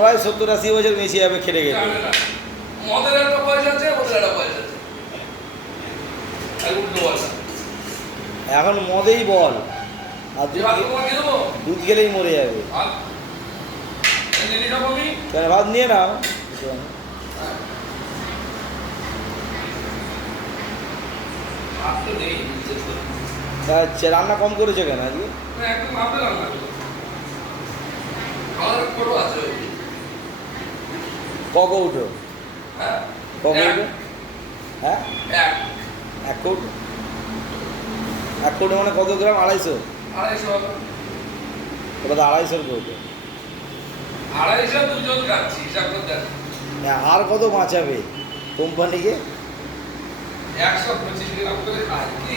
ওরাই 70-80 বছর বেশি যাবে খেটে গেছে। জানে না। মদের একটা বয়স আছে, ওদের একটা বয়স আছে। আর উল্টো বয়স। এখন মদেই বল, আর যে ভাত তোমাকে দেবো? দুধ গেলেই মরে যাবে। ভাত? এই নিয়ে যাবো আমি? কেন ভাত নিয়ে নাও। হ্যাঁ। ভাত তো নেই, বিশেষ করে। আচ্ছা, রান্না কম করেছে কেন আজকে? না, একদম ভাতে রান্না করো। খাওয়ার পরও আছে ওই। কক উঠো, হ্যাঁ। কক এক। উঠো। হ্যাঁ, এক। 1 কৌটো। 1 কৌটো মানে কত গ্রাম? 250। 250। ওটা তো 250 কৌটো। 250 দুজন খাচ্ছি, হিসাব করে দেখ। আর কত বাঁচাবে কোম্পানিকে? 125 গ্রাম করে খাই কি?